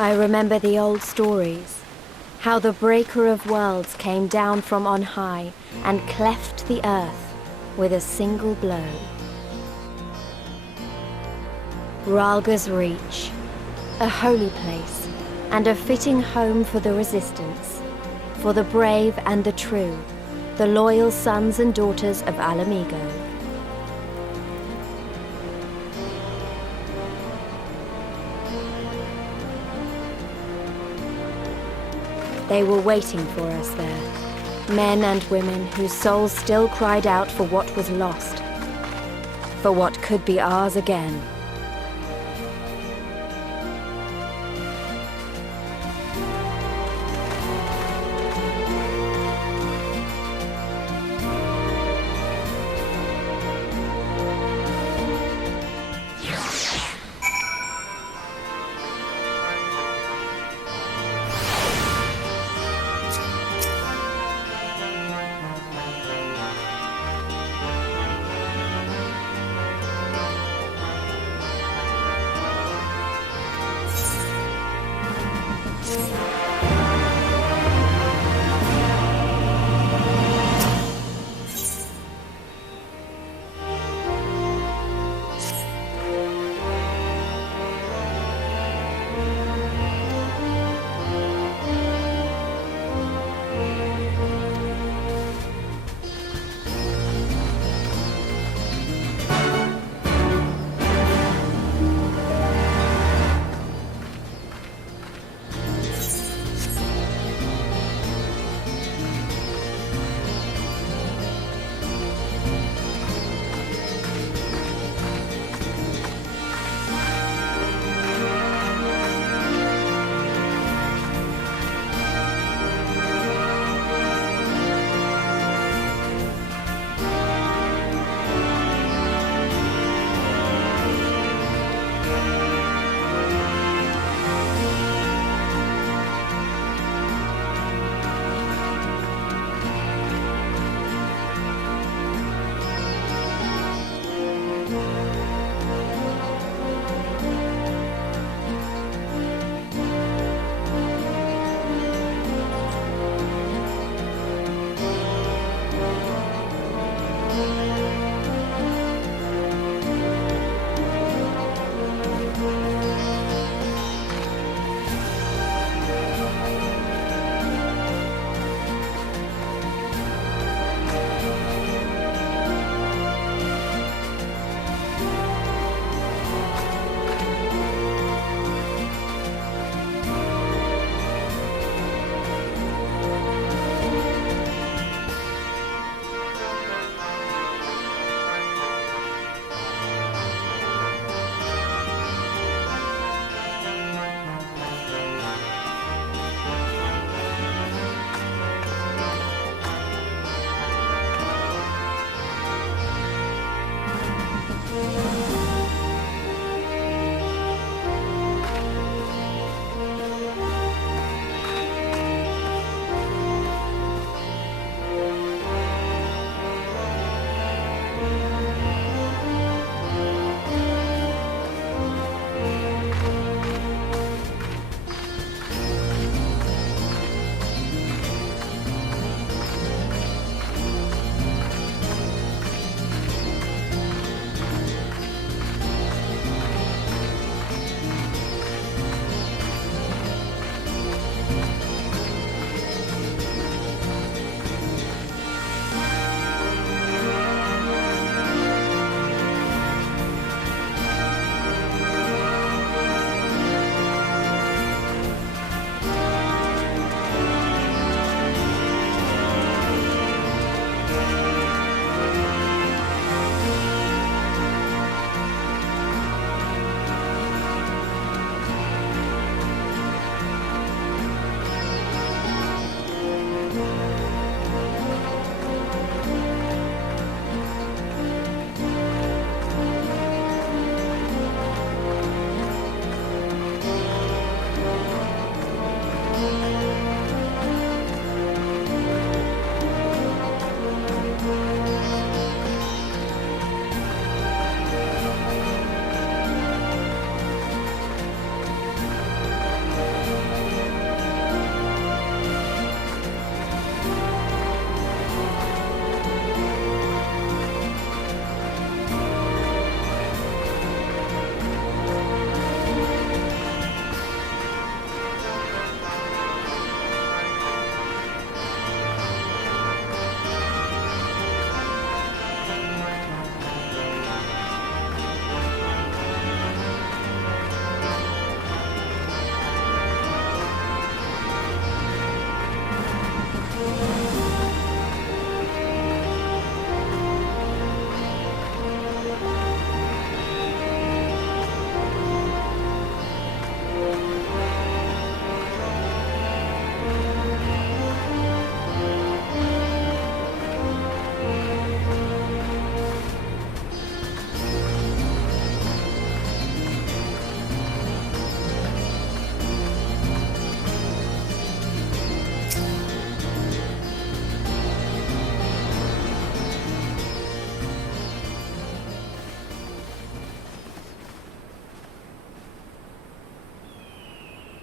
I remember the old stories, how the breaker of worlds came down from on high and cleft the earth with a single blow. Ralga's Reach, a holy place and a fitting home for the resistance, for the brave and the true, the loyal sons and daughters of Alamigo. They were waiting for us there, men and women whose souls still cried out for what was lost, for what could be ours again.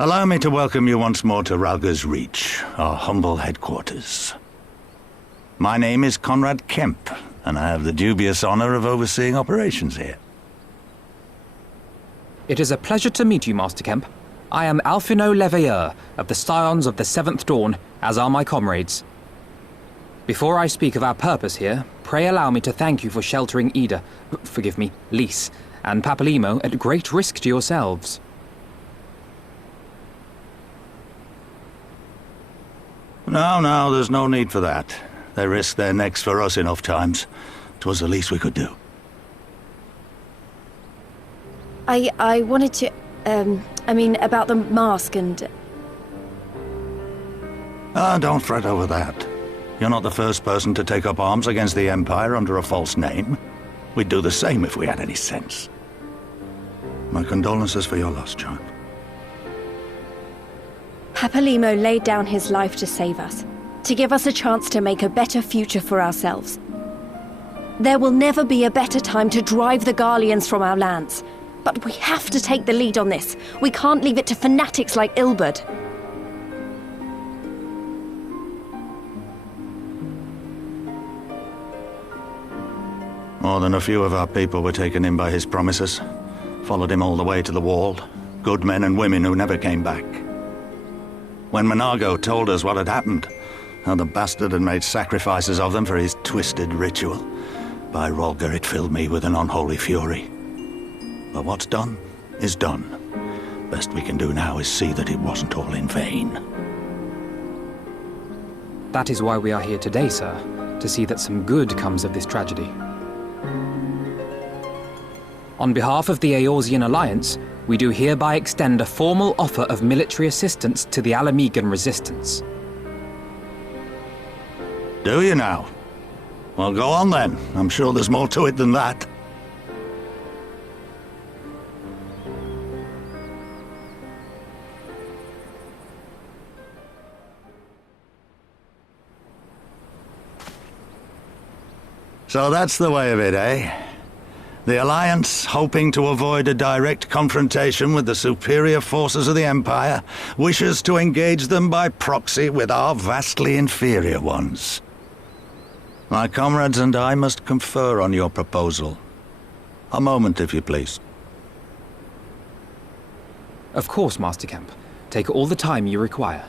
Allow me to welcome you once more to Ralga's Reach, our humble headquarters. My name is Conrad Kemp, and I have the dubious honor of overseeing operations here. It is a pleasure to meet you, Master Kemp. I am Alphino Leveilleur of the Scions of the Seventh Dawn, as are my comrades. Before I speak of our purpose here, pray allow me to thank you for sheltering Ida, forgive me, Lys, and Papalymo at great risk to yourselves. No, there's no need for that. They risked their necks for us enough times. 'Twas the least we could do. I wanted to, about the mask and... Don't fret over that. You're not the first person to take up arms against the Empire under a false name. We'd do the same if we had any sense. My condolences for your loss, child. Papalymo laid down his life to save us, to give us a chance to make a better future for ourselves. There will never be a better time to drive the Garleans from our lands, but we have to take the lead on this. We can't leave it to fanatics like Ilberd. More than a few of our people were taken in by his promises. Followed him all the way to the wall. Good men and women who never came back. When Monago told us what had happened, how the bastard had made sacrifices of them for his twisted ritual, by Rolga it filled me with an unholy fury. But what's done is done. Best we can do now is see that it wasn't all in vain. That is why we are here today, sir, to see that some good comes of this tragedy. On behalf of the Eorzean Alliance, we do hereby extend a formal offer of military assistance to the Alamegan resistance. Do you now? Well, go on then. I'm sure there's more to it than that. So that's the way of it, eh? The Alliance, hoping to avoid a direct confrontation with the superior forces of the Empire, wishes to engage them by proxy with our vastly inferior ones. My comrades and I must confer on your proposal. A moment, if you please. Of course, Master Kemp. Take all the time you require.